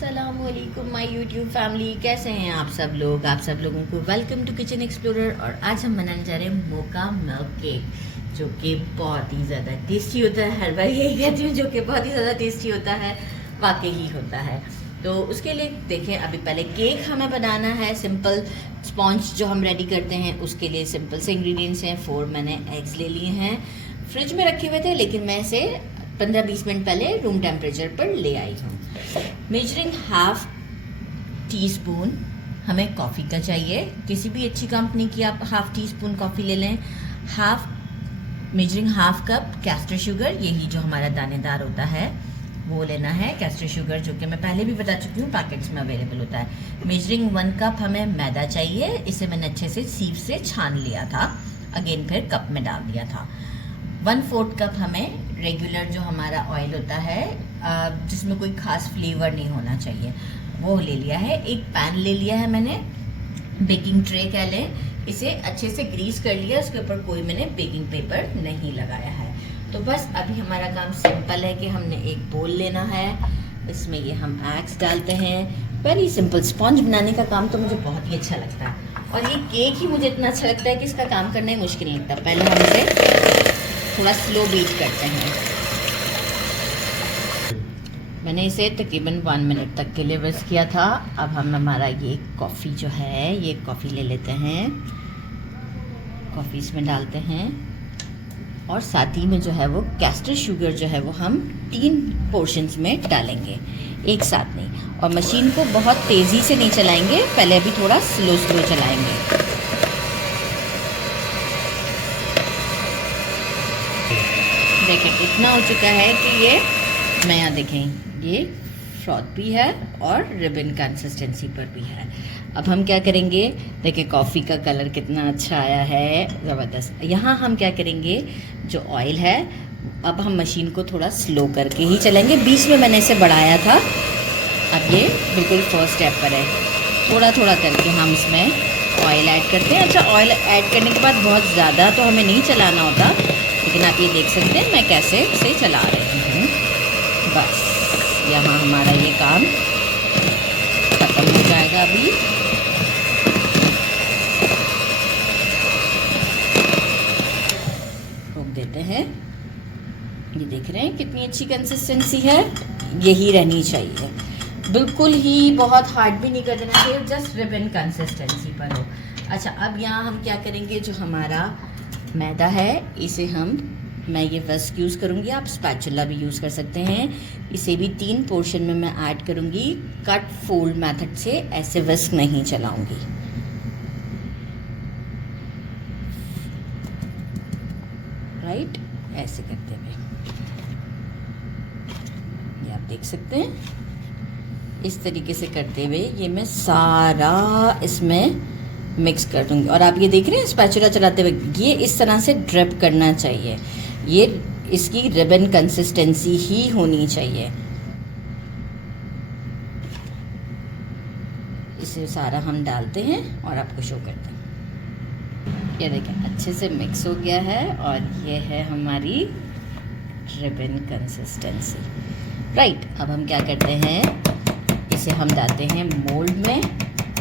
अस्सलामुअलैकुम my YouTube family, कैसे हैं आप सब लोग। आप सब लोगों को वेलकम टू किचन एक्सप्लोरर। और आज हम बनाने जा रहे हैं मोका मिल्क केक, जो कि बहुत ही ज़्यादा टेस्टी होता है। हर बार यही कहती हूँ, जो कि बहुत ही ज़्यादा टेस्टी होता है, वाकई ही होता है। तो उसके लिए देखें, अभी पहले केक हमें बनाना है। सिंपल स्पॉन्ज जो हम रेडी करते हैं उसके लिए सिंपल से इंग्रेडिएंट्स हैं। 4 मैंने एग्स ले लिए हैं, फ्रिज में रखे हुए थे, लेकिन मैं इसे 15-20 मिनट पहले रूम टेम्परेचर पर ले आई हूँ। मेजरिंग हाफ टी स्पून हमें कॉफ़ी का चाहिए। किसी भी अच्छी कंपनी की आप हाफ टी स्पून कॉफ़ी ले लें। Measuring half cup castor sugar, यही जो हमारा दानेदार होता है वो लेना है। कैस्टर शुगर जो कि मैं पहले भी बता चुकी हूँ, पैकेट्स में अवेलेबल होता है। मेजरिंग 1 कप हमें मैदा चाहिए। इसे मैंने अच्छे से सीव से छान लिया था, अगेन फिर कप में डाल दिया था। 1/4 कप हमें रेगुलर जो हमारा ऑयल होता है, जिसमें कोई खास फ्लेवर नहीं होना चाहिए, वो ले लिया है। एक पैन ले लिया है मैंने, बेकिंग ट्रे कह लें। इसे अच्छे से ग्रीस कर लिया, उसके ऊपर कोई मैंने बेकिंग पेपर नहीं लगाया है। तो बस अभी हमारा काम सिंपल है कि हमने एक बोल लेना है, इसमें ये हम एग्स डालते हैं। Very simple. स्पॉन्ज बनाने का काम तो मुझे बहुत ही अच्छा लगता है, और ये केक ही मुझे इतना अच्छा लगता है कि इसका काम करना ही मुश्किल नहीं लगता। पहले हम इसे थोड़ा स्लो बीट करते हैं। मैंने इसे तकरीबन 1 मिनट तक के लिए विस्क किया था। अब हम हमारा ये कॉफ़ी जो है, ये कॉफ़ी ले लेते हैं। कॉफ़ी इसमें डालते हैं, और साथ ही में जो है वो कैस्टर शुगर जो है वो हम 3 पोर्शंस में डालेंगे, एक साथ नहीं। और मशीन को बहुत तेज़ी से नहीं चलाएंगे, पहले अभी थोड़ा स्लो चलाएंगे। देखें इतना हो चुका है कि ये मैं यहाँ देखें ये फ्रॉथ भी है और रिबन कंसिस्टेंसी पर भी है। अब हम क्या करेंगे, देखिए कॉफ़ी का कलर कितना अच्छा आया है, ज़बरदस्त। यहाँ हम क्या करेंगे, जो ऑयल है, अब हम मशीन को थोड़ा स्लो करके ही चलेंगे। बीच में मैंने इसे बढ़ाया था, अब ये बिल्कुल फर्स्ट स्टेप पर है। थोड़ा थोड़ा करके हम इसमें ऑयल ऐड करते हैं। अच्छा, ऑयल ऐड करने के बाद बहुत ज़्यादा तो हमें नहीं चलाना होता, लेकिन आप ये देख सकते हैं मैं कैसे इसे चला रही हूँ। बस यहाँ हमारा ये काम ख़त्म हो जाएगा। अभी रोक देते हैं। ये देख रहे हैं कितनी अच्छी कंसिस्टेंसी है, यही रहनी चाहिए। बिल्कुल ही बहुत हार्ड भी नहीं कर देना चाहिए, जस्ट रिबन कंसिस्टेंसी पर हो। अच्छा, अब यहाँ हम क्या करेंगे, जो हमारा मैदा है इसे मैं ये विस्क यूज़ करूँगी, आप स्पैचुला भी यूज़ कर सकते हैं। इसे भी 3 पोर्शन में मैं ऐड करूँगी। कट फोल्ड मेथड से ऐसे विस्क नहीं चलाऊँगी। राइट, ऐसे करते हुए ये आप देख सकते हैं। इस तरीके से करते हुए ये मैं सारा इसमें मिक्स कर दूंगी। और आप ये देख रहे हैं स्पैचुला चलाते हुए, ये इस तरह से ड्रिप करना चाहिए। ये इसकी रिबन कंसिस्टेंसी ही होनी चाहिए। इसे सारा हम डालते हैं और आपको शो करते हैं। ये देखें अच्छे से मिक्स हो गया है, और ये है हमारी रिबन कंसिस्टेंसी। राइट, अब हम क्या करते हैं, इसे हम डालते हैं मोल्ड में।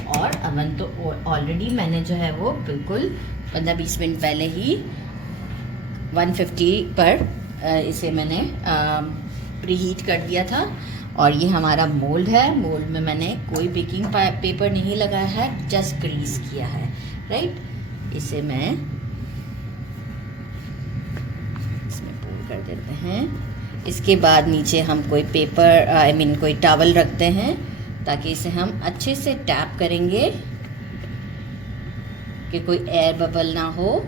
और अवन तो ऑलरेडी मैंने जो है वो बिल्कुल 15-20 मिनट पहले ही 150 पर इसे मैंने प्रीहीट कर दिया था। और ये हमारा मोल्ड है। मोल्ड में मैंने कोई बेकिंग पेपर नहीं लगाया है, जस्ट ग्रीस किया है। राइट, इसे मैं इसमें पूर कर देते हैं। इसके बाद नीचे हम कोई पेपर कोई टॉवल रखते हैं, ताकि इसे हम अच्छे से टैप करेंगे कि कोई एयर बबल ना हो।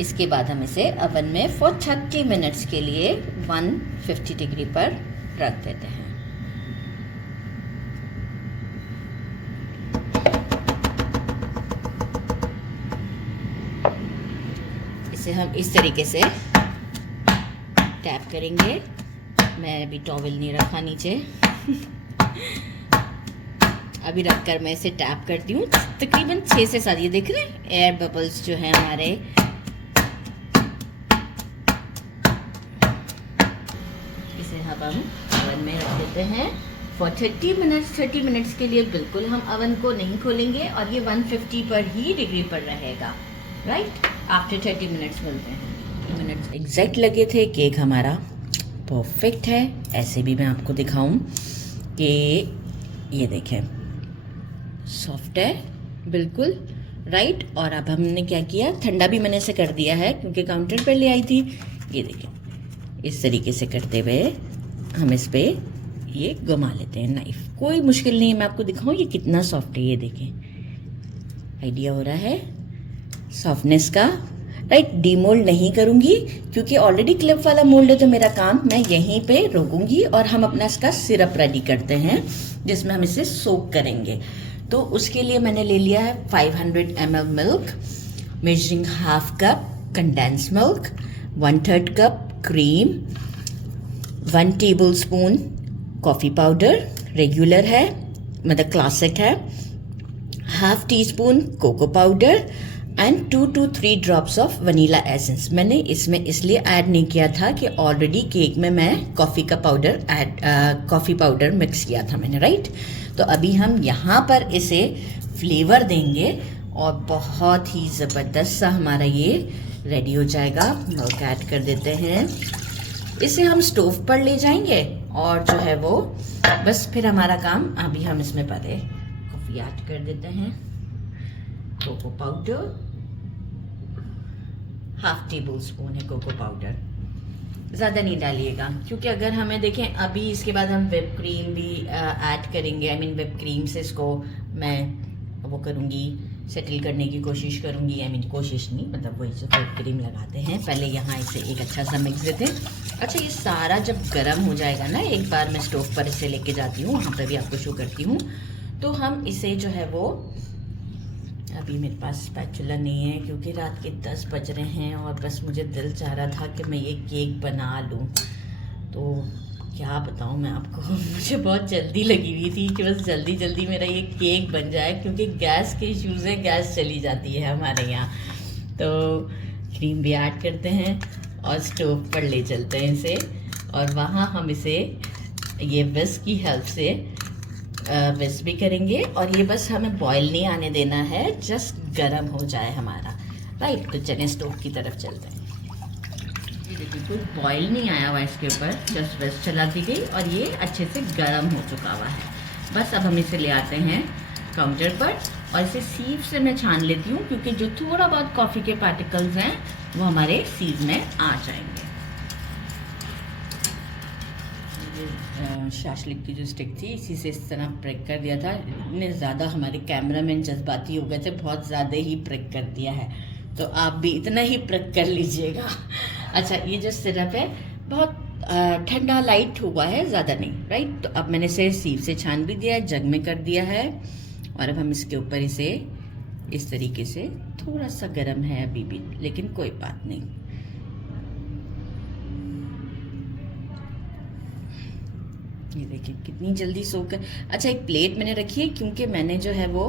इसके बाद हम इसे ओवन में फॉर 30 मिनट्स के लिए 150 डिग्री पर रख देते हैं। इसे हम इस तरीके से टैप करेंगे। मैं अभी टॉवल नहीं रखा नीचे अभी रखकर मैं इसे टैप करती हूँ। तकरीबन 6 से 7, ये देख रहे हैं एयर बबल्स जो हैं हमारे, इसे हम ओवन में रख देते हैं फॉर 30 मिनट्स के लिए बिल्कुल हम अवन को नहीं खोलेंगे और ये 150 पर ही डिग्री पर रहेगा, राइट। आफ्टर 30 मिनट्स मिलते हैं। मिनट्स एग्जैक्ट लगे थे, केक हमारा परफेक्ट है। ऐसे भी मैं आपको दिखाऊं कि ये देखें सॉफ्ट है बिल्कुल, राइट। और अब हमने क्या किया, ठंडा भी मैंने इसे कर दिया है क्योंकि काउंटर पर ले आई थी। ये देखें इस तरीके से करते हुए हम इस पे ये घुमा लेते हैं नाइफ, कोई मुश्किल नहीं है। मैं आपको दिखाऊं ये कितना सॉफ्ट है, ये देखें आइडिया हो रहा है सॉफ्टनेस का, राइट। डीमोल्ड नहीं करूंगी क्योंकि ऑलरेडी क्लिप वाला मोल्ड है, तो मेरा काम मैं यहीं पे रोकूंगी और हम अपना इसका सिरप रेडी करते हैं जिसमें हम इसे सोक करेंगे। तो उसके लिए मैंने ले लिया है 500 ml milk, measuring half cup condense milk, 1/3 cup cream, 1 tablespoon coffee powder, regular है मतलब क्लासिक है, half teaspoon cocoa powder and 2 to 3 drops of vanilla essence. मैंने इसमें इसलिए ऐड नहीं किया था कि ऑलरेडी केक में मैं कॉफ़ी पाउडर मिक्स किया था मैंने, राइट। तो अभी हम यहाँ पर इसे फ्लेवर देंगे और बहुत ही ज़बरदस्त सा हमारा ये रेडी हो जाएगा। मिल्क ऐड कर देते हैं, इसे हम स्टोव पर ले जाएंगे और जो है वो बस फिर हमारा काम। अभी हम इसमें पहले कॉफ़ी ऐड कर देते हैं, cocoa powder, half tablespoon है कोको पाउडर, ज़्यादा नहीं डालिएगा क्योंकि अगर हमें देखें अभी इसके बाद हम व्हिप क्रीम भी ऐड करेंगे। आई मीन व्हिप क्रीम से इसको मैं वो करूँगी, सेटल करने की कोशिश करूँगी। आई मीन कोशिश नहीं, मतलब वही जो व्हिप क्रीम लगाते हैं। पहले यहाँ इसे एक अच्छा सा मिक्स देते हैं। अच्छा ये सारा जब गर्म हो जाएगा ना, एक बार मैं स्टोव पर इसे लेके जाती हूँ, वहाँ पर भी आपको शो करती हूँ। तो हम इसे जो है वो, अभी मेरे पास स्पैचुला नहीं है क्योंकि रात के 10 बज रहे हैं और बस मुझे दिल चाह रहा था कि मैं ये केक बना लूँ। तो क्या बताऊँ मैं आपको मुझे बहुत जल्दी लगी हुई थी कि बस जल्दी जल्दी मेरा ये केक बन जाए क्योंकि गैस के इश्यूज़ है, गैस चली जाती है हमारे यहाँ। तो क्रीम भी ऐड करते हैं और स्टोव पर ले चलते हैं इसे, और वहाँ हम इसे ये विस्क की हेल्प से विस्क भी करेंगे। और ये बस हमें बॉईल नहीं आने देना है, जस्ट गरम हो जाए हमारा, राइट। तो चलिए स्टोव की तरफ चलते हैं। ये देखिए कोई बॉईल नहीं आया हुआ इसके ऊपर, जस्ट विस्क चला दी गई और ये अच्छे से गरम हो चुका हुआ है। बस अब हम इसे ले आते हैं काउंटर पर और इसे सीव से मैं छान लेती हूँ क्योंकि जो थोड़ा बहुत कॉफ़ी के पार्टिकल्स हैं वो हमारे सीव में आ जाएंगे। शाशलिक की जो स्टिक थी इसी से इस तरह प्रेक कर दिया था। इतने ज़्यादा हमारे कैमरामैन जज्बाती हो गए थे, बहुत ज़्यादा ही प्रेक कर दिया है, तो आप भी इतना ही प्रेक कर लीजिएगा। अच्छा ये जो सिरप है बहुत ठंडा लाइट हुआ है, ज़्यादा नहीं, राइट। तो अब मैंने इसे सीव से छान भी दिया है, जग में कर दिया है और अब हम इसके ऊपर इसे इस तरीके से, थोड़ा सा गर्म है अभी भी लेकिन कोई बात नहीं। ये देखिए कितनी जल्दी सोख कर। अच्छा एक प्लेट मैंने रखी है क्योंकि मैंने जो है वो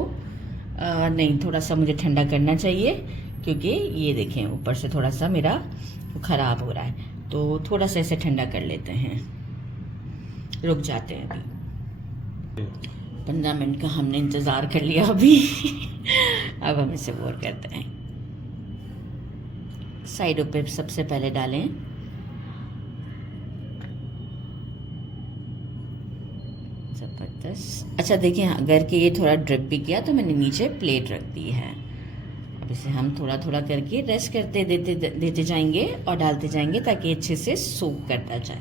नहीं, थोड़ा सा मुझे ठंडा करना चाहिए क्योंकि ये देखें ऊपर से थोड़ा सा मेरा ख़राब हो रहा है, तो थोड़ा सा इसे ठंडा कर लेते हैं। रुक जाते हैं अभी 15 मिनट का हमने इंतज़ार कर लिया अभी अब हम इसे वोर करते हैं। साइडों पे सबसे पहले डालें ज़बरदस्त। अच्छा देखिए अगर कि ये थोड़ा ड्रिप भी किया तो मैंने नीचे प्लेट रख दी है। अब इसे हम थोड़ा थोड़ा करके रेस्ट करते देते जाएंगे और डालते जाएंगे ताकि अच्छे से सूख करता जाए।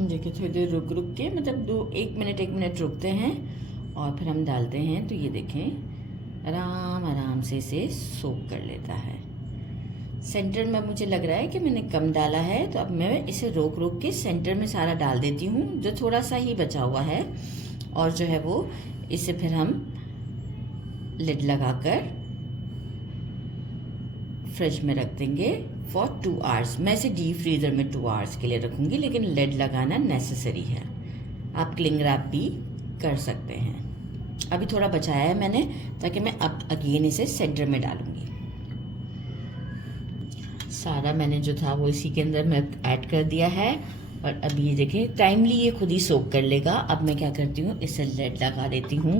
देखिए थोड़ी देर रुक रुक के, मतलब 1 मिनट रुकते हैं और फिर हम डालते हैं। तो ये देखें आराम आराम से इसे सूख कर लेता है। सेंटर में मुझे लग रहा है कि मैंने कम डाला है, तो अब मैं इसे रोक रोक के सेंटर में सारा डाल देती हूँ जो थोड़ा सा ही बचा हुआ है। और जो है वो इसे फिर हम लिड लगाकर फ्रिज में रख देंगे फॉर 2 आवर्स। मैं इसे डीप फ्रीज़र में 2 आवर्स के लिए रखूँगी, लेकिन लिड लगाना नेसेसरी है। आप क्लिंग रैप भी कर सकते हैं। अभी थोड़ा बचाया है मैंने ताकि मैं अब अगेन इसे सेंटर में डालूँगी। सारा मैंने जो था वो इसी के अंदर मैं ऐड कर दिया है और अभी ये देखिए टाइमली ये खुद ही सोक कर लेगा। अब मैं क्या करती हूँ, इसे लेड लगा देती हूँ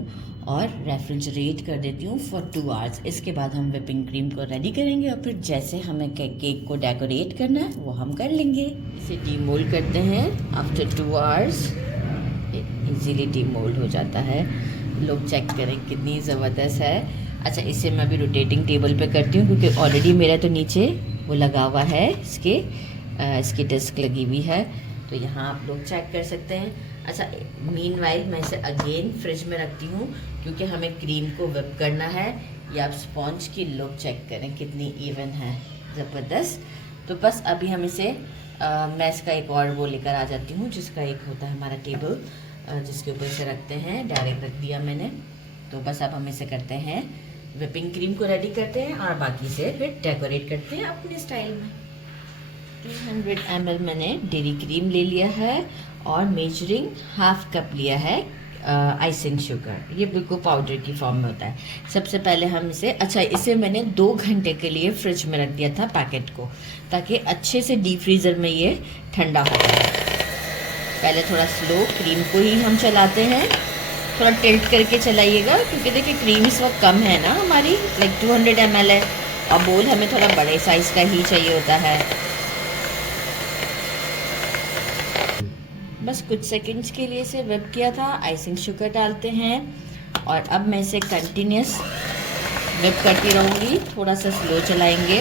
और रेफ्रिजरेट कर देती हूँ फॉर 2 आवर्स। इसके बाद हम व्हिपिंग क्रीम को रेडी करेंगे और फिर जैसे हमें केक को डेकोरेट करना है वो हम कर लेंगे। इसे डीमोल्ड करते हैं आफ्टर 2 आवर्स। इजीली डीमोल्ड हो जाता है। लोग चेक करें कितनी ज़बरदस्त है। अच्छा, इसे मैं अभी रोटेटिंग टेबल पे करती हूँ क्योंकि ऑलरेडी मेरा तो नीचे वो लगा हुआ है, इसकी डिस्क लगी हुई है, तो यहाँ आप लोग चेक कर सकते हैं। अच्छा, मीनवाइल मैं इसे अगेन फ्रिज में रखती हूँ क्योंकि हमें क्रीम को व्हिप करना है। या आप स्पॉन्ज की लुक चेक करें कितनी इवन है, ज़बरदस्त। तो बस अभी हम इसे मैं इसका एक और वो लेकर आ जाती हूँ जिसका एक होता है हमारा टेबल, जिसके ऊपर इसे रखते हैं। डायरेक्ट रख दिया मैंने। तो बस अब हम इसे करते हैं, व्हिपिंग क्रीम को रेडी करते हैं और बाकी से फिर डेकोरेट करते हैं अपने स्टाइल में। 300 ml मैंने डेयरी क्रीम ले लिया है और मेजरिंग हाफ कप लिया है आइसिंग शुगर। ये बिल्कुल पाउडर की फॉर्म में होता है। सबसे पहले हम इसे मैंने 2 घंटे के लिए फ्रिज में रख दिया था पैकेट को, ताकि अच्छे से डीप फ्रीज़र में ये ठंडा हो जाए। पहले थोड़ा स्लो क्रीम को ही हम चलाते हैं, थोड़ा टिल्ट करके चलाइएगा क्योंकि देखिए क्रीम इस वक्त कम है ना हमारी, लाइक 200 ml है और बोल हमें थोड़ा बड़े साइज़ का ही चाहिए होता है। बस कुछ सेकंड्स के लिए इसे व्हिप किया था। आइसिंग शुगर डालते हैं और अब मैं इसे कंटिन्यूस व्हिप करती रहूँगी। थोड़ा सा स्लो चलाएंगे,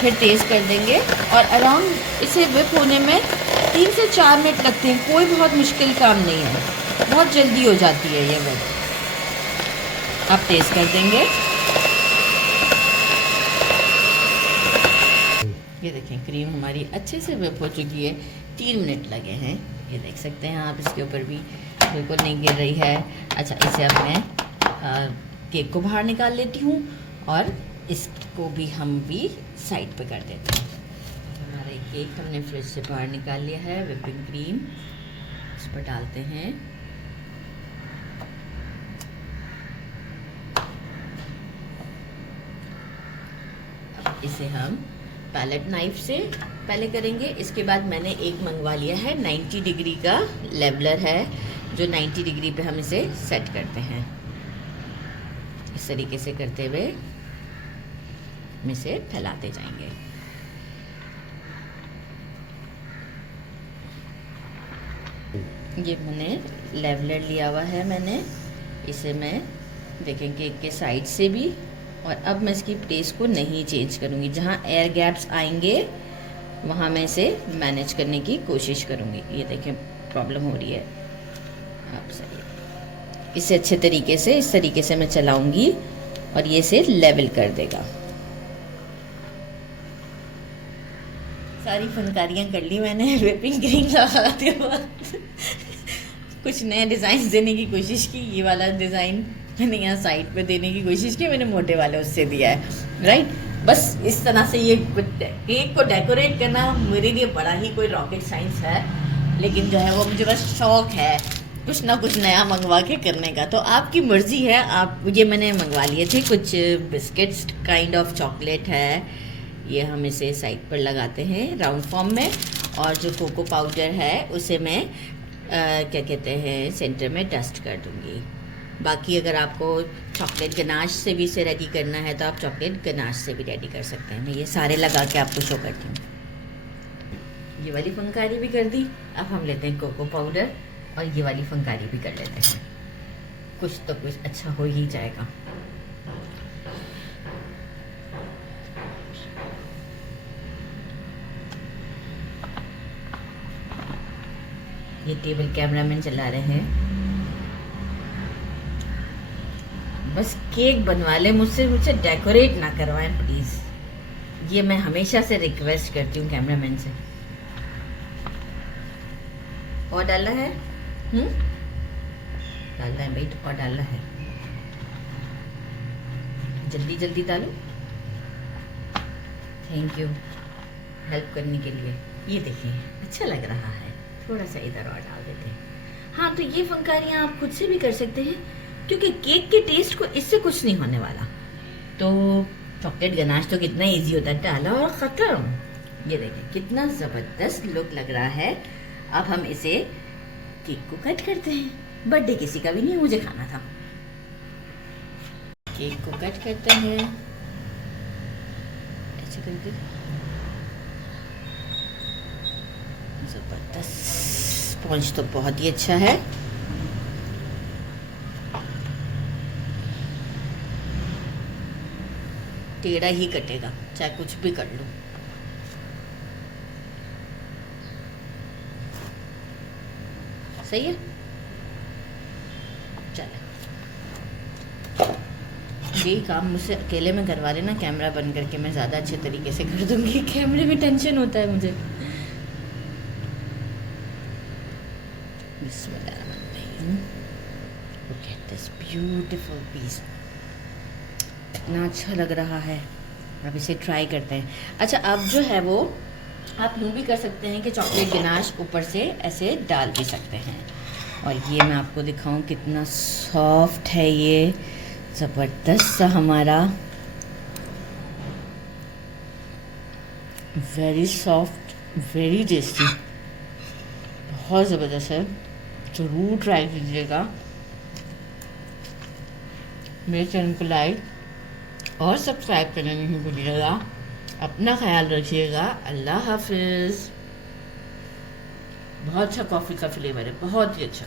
फिर तेज़ कर देंगे और अराउंड इसे व्हिप होने में 3 से 4 मिनट लगते हैं। कोई बहुत मुश्किल काम नहीं है, बहुत जल्दी हो जाती है ये व्हिप। अब तेज़ कर देंगे। ये देखें क्रीम हमारी अच्छे से व्हिप हो चुकी है। 3 मिनट लगे हैं, ये देख सकते हैं आप। इसके ऊपर भी बिल्कुल नहीं गिर रही है। अच्छा, इसे अब मैं केक को बाहर निकाल लेती हूँ और इसको भी हम भी साइड पे कर देते हैं। हमारा केक हमने फ्रिज से बाहर निकाल लिया है। व्हिपिंग क्रीम इस पर डालते हैं। इसे हम पैलेट नाइफ से पहले करेंगे। इसके बाद मैंने एक मंगवा लिया है 90 डिग्री का लेवलर है, जो 90 डिग्री पे हम इसे सेट करते हैं। इस तरीके से करते हुए हम इसे फैलाते जाएंगे। ये मैंने लेवलर लिया हुआ है मैंने, इसे मैं देखें केक के साइड से भी, और अब मैं इसकी प्लेस को नहीं चेंज करूँगी। जहाँ एयर गैप्स आएंगे वहाँ मैं इसे मैनेज करने की कोशिश करूँगी। ये देखें प्रॉब्लम हो रही है, आप सही। इसे अच्छे तरीके से इस तरीके से मैं चलाऊँगी और ये इसे लेवल कर देगा। सारी फनकारियाँ कर ली मैंने व्हिपिंग क्रीम लगाते वक्त। कुछ नए डिज़ाइन देने की कोशिश की। ये वाला डिज़ाइन मैंने यहाँ साइड पे देने की कोशिश की, मैंने मोटे वाले उससे दिया है, राइट। बस इस तरह से ये केक को डेकोरेट करना मेरे लिए बड़ा ही कोई रॉकेट साइंस है, लेकिन जो है वो मुझे बस शौक है कुछ ना कुछ नया मंगवा के करने का। तो आपकी मर्ज़ी है। आप ये मैंने मंगवा लिए थे कुछ बिस्किट्स काइंड ऑफ चॉकलेट है। ये हम इसे साइड पर लगाते हैं राउंड फॉर्म में, और जो कोको पाउडर है उसे मैं क्या कहते हैं सेंटर में डस्ट कर दूँगी। बाकी अगर आपको चॉकलेट गनाश से भी इसे रेडी करना है तो आप चॉकलेट गनाश से भी रेडी कर सकते हैं। मैं ये सारे लगा के आपको शो करती हूँ। ये वाली फंकारी भी कर दी। अब हम लेते हैं कोको पाउडर और ये वाली फंकारी भी कर लेते हैं। कुछ तो कुछ अच्छा हो ही जाएगा। ये टेबल कैमरामैन चला रहे हैं। बस केक बनवा ले मुझसे डेकोरेट ना करवाएं प्लीज़। ये मैं हमेशा से रिक्वेस्ट करती हूँ कैमरामैन से। और डालना है डालना है भाई, तो और डालना है। जल्दी जल्दी डालो। थैंक यू हेल्प करने के लिए। ये देखिए अच्छा लग रहा है। थोड़ा सा इधर और डाल देते हैं। हाँ, तो ये फंकारियाँ आप खुद से भी कर सकते हैं क्योंकि केक के टेस्ट को इससे कुछ नहीं होने वाला। तो चॉकलेट गनाश तो कितना इजी होता है, डाला और ख़त्म। ये देखें कितना ज़बरदस्त लुक लग रहा है। अब हम इसे केक को कट करते हैं। बर्थडे किसी का भी नहीं, मुझे खाना था। केक को कट करते हैं ऐसे करके। ज़बरदस्त स्पॉन्ज तो बहुत ही अच्छा है। टेढ़ा ही कटेगा चाहे कुछ भी कर लो। सही है। चलो यही काम मुझसे अकेले में करवा लेना, कैमरा बंद करके मैं ज़्यादा अच्छे तरीके से कर दूंगी। कैमरे में टेंशन होता है मुझे। Look at this beautiful piece. इतना अच्छा लग रहा है। अब इसे ट्राई करते हैं। अच्छा अब जो है वो आप यूँ भी कर सकते हैं कि चॉकलेट गनाश ऊपर से ऐसे डाल भी सकते हैं। और ये मैं आपको दिखाऊं कितना सॉफ्ट है ये, ज़बरदस्त सा हमारा, वेरी सॉफ्ट, वेरी टेस्टी, बहुत ज़बरदस्त है। ज़रूर ट्राई कीजिएगा। मेरे चैनल को लाइक और सब्सक्राइब करना नहीं भूलिएगा। अपना ख्याल रखिएगा। अल्लाह हाफिज़। बहुत अच्छा कॉफ़ी का फ्लेवर है, बहुत ही अच्छा।